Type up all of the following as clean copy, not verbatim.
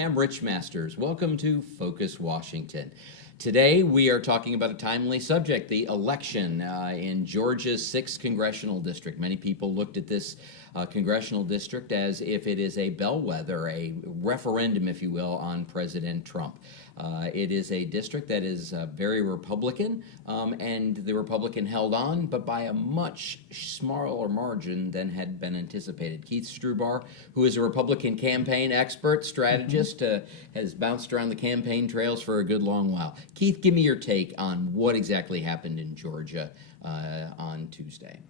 I'm Rich Masters. Welcome to Focus Washington. Today we are talking about a timely subject, the election in Georgia's 6th Congressional District. Many people looked at this Congressional District as if it is a bellwether, a referendum, if you will, on President Trump. It is a district that is very Republican, and the Republican held on, but by a much smaller margin than had been anticipated. Keith Strubar, who is a Republican campaign expert, strategist, has bounced around the campaign trails for a good long while. Keith, give me your take on what exactly happened in Georgia on Tuesday.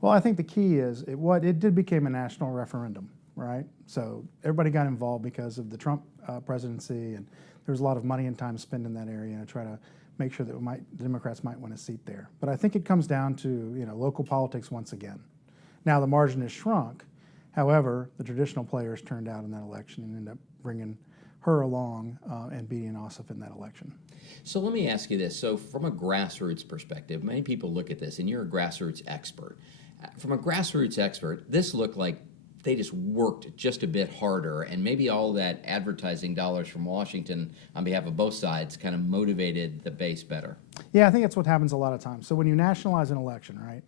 Well, I think the key is it did become a national referendum, right? So everybody got involved because of the Trump presidency, and there was a lot of money and time spent in that area to try to make sure that the Democrats might win a seat there. But I think it comes down to local politics once again. Now the margin has shrunk. However, the traditional players turned out in that election and ended up bringing her along and beating Ossoff in that election. So let me ask you this. So from a grassroots perspective, many people look at this, and you're a grassroots expert. From a grassroots expert, this looked like they just worked just a bit harder, and maybe all that advertising dollars from Washington on behalf of both sides kind of motivated the base better. Yeah, I think that's what happens a lot of times. So when you nationalize an election, right,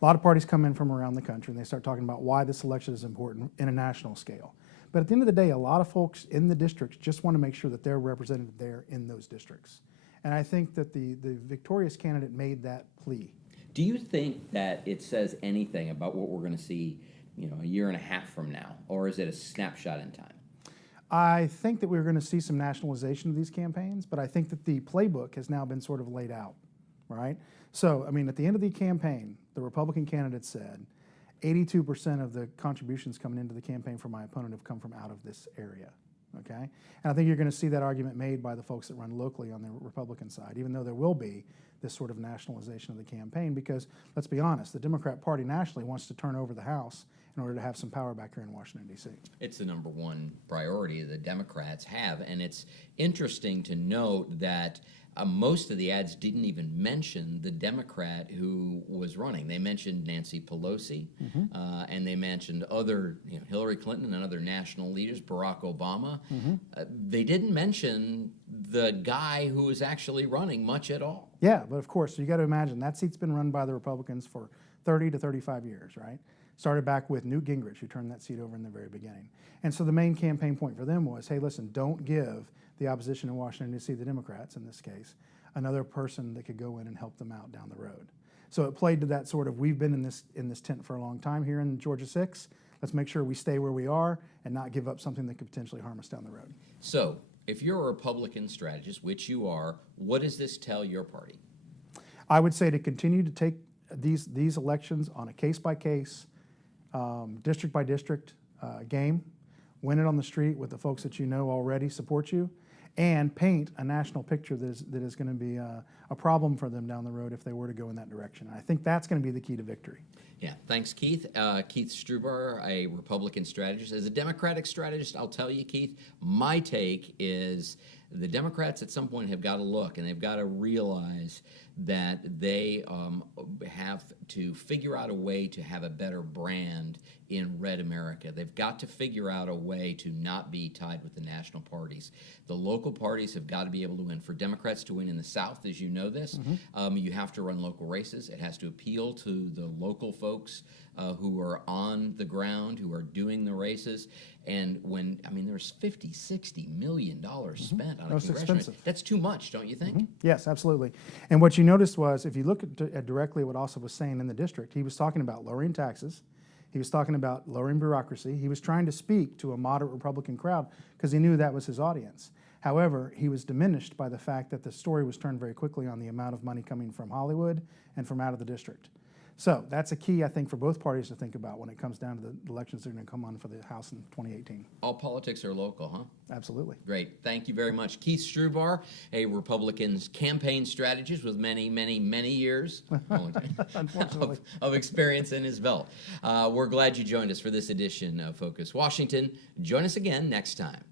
a lot of parties come in from around the country and they start talking about why this election is important in a national scale. But at the end of the day, a lot of folks in the districts just want to make sure that they're represented there in those districts. And I think that the victorious candidate made that plea. Do you think that it says anything about what we're going to see, a year and a half from now, or is it a snapshot in time? I think that we're going to see some nationalization of these campaigns, but I think that the playbook has now been sort of laid out, right? So, I mean, at the end of the campaign, the Republican candidate said, 82% of the contributions coming into the campaign for my opponent have come from out of this area, okay? And I think you're going to see that argument made by the folks that run locally on the Republican side, even though there will be this sort of nationalization of the campaign, because let's be honest, the Democrat Party nationally wants to turn over the House in order to have some power back here in Washington, D.C. It's the number one priority the Democrats have, and it's interesting to note that most of the ads didn't even mention the Democrat who was running. They mentioned Nancy Pelosi, and they mentioned other, Hillary Clinton and other national leaders, Barack Obama. They didn't mention the guy who was actually running much at all. Yeah, but of course, so you got to imagine that seat's been run by the Republicans for 30 to 35 years, right? Started back with Newt Gingrich, who turned that seat over in the very beginning. And so the main campaign point for them was, hey, listen, don't give the opposition in Washington, D.C., the Democrats in this case, another person that could go in and help them out down the road. So it played to that sort of, we've been in this tent for a long time here in Georgia 6. Let's make sure we stay where we are and not give up something that could potentially harm us down the road. So if you're a Republican strategist, which you are, what does this tell your party? I would say to continue to take these elections on a case-by-case, district-by-district game, win it on the street with the folks that you know already support you, and paint a national picture that is going to be a problem for them down the road if they were to go in that direction. I think that's going to be the key to victory. Yeah, thanks, Keith. Keith Strubar, a Republican strategist. As a Democratic strategist, I'll tell you, Keith, my take is the Democrats at some point have got to look, and they've got to realize that they have to figure out a way to have a better brand in red America. They've got to figure out a way to not be tied with the national parties. The local parties have got to be able to win. For Democrats to win in the South, as you know this, you have to run local races. It has to appeal to the local folks who are on the ground, who are doing the races. And there's $50, $60 million spent on a congressional race. That's too much, don't you think? Yes, absolutely. And what you noticed was, if you look at directly what Ossoff was saying in the district, he was talking about lowering taxes. He was talking about lowering bureaucracy. He was trying to speak to a moderate Republican crowd because he knew that was his audience. However, he was diminished by the fact that the story was turned very quickly on the amount of money coming from Hollywood and from out of the district. So that's a key, I think, for both parties to think about when it comes down to the elections that are going to come on for the House in 2018. All politics are local, huh? Absolutely. Great. Thank you very much. Keith Strubar, a Republican's campaign strategist with many, many, many years of experience in his belt. We're glad you joined us for this edition of Focus Washington. Join us again next time.